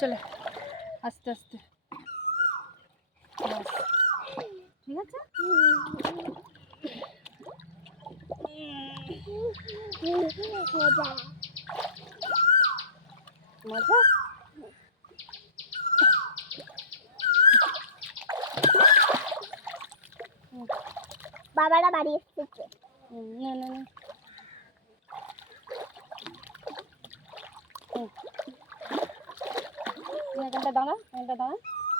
চলে আস্তে আস্তে ঠিক আছে। মজা বাবারা বাড়ি এসেছে। না না না এখানটা দাঁড়া, এখানটা দাঁড়া,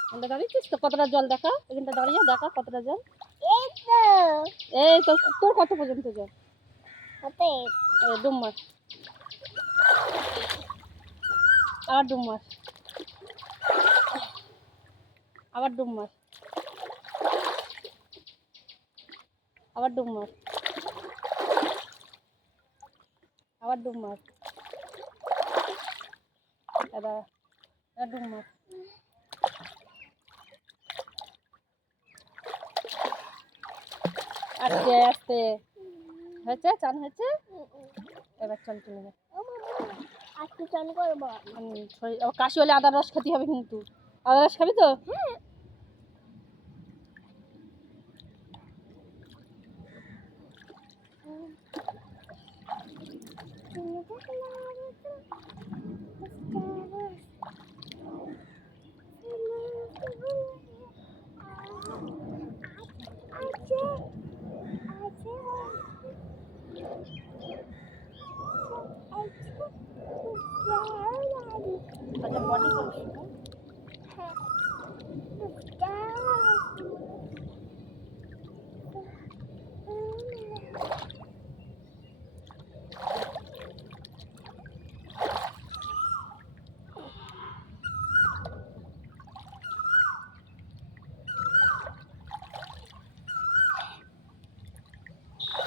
এখানটা দাঁড়িয়েছিস তো কতটা জল দেখা, এখানটা দাঁড়িয়ে দেখা কতটা জল। এই তো তোর কত পর্যন্ত জল, ডুব মার, আবার ডুব মার, আবার ডুব মার, আবার ডুব মার, আবার ডুব মার, এবার ডুব মার। আস্তে আস্তে হয়েছে, চান হয়েছে, এবার চল চলে যা। আজকে চান করবো। কাশি হলে আদার রস খেতে হবে কিন্তু। আদার রস খাবি তো? আচ্ছা বডি করবি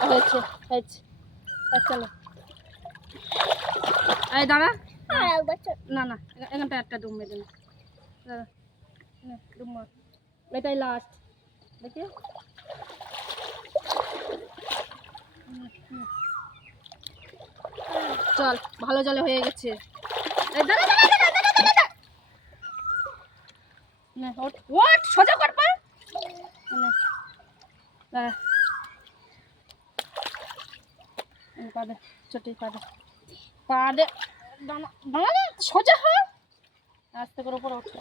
হয়েছে হয়েছে। চলো এই দাঁড়া, না না এখানটা একটা ডুব মেরে ডুব মার, এটাই লাস্ট দেখি। চল ভালো জলে হয়ে গেছে। ওট সোজা কর পা, পা দে চটি, পা দে, পা দে, দাঁড়া সোজা হয়, আস্তে করে উপরে উঠে।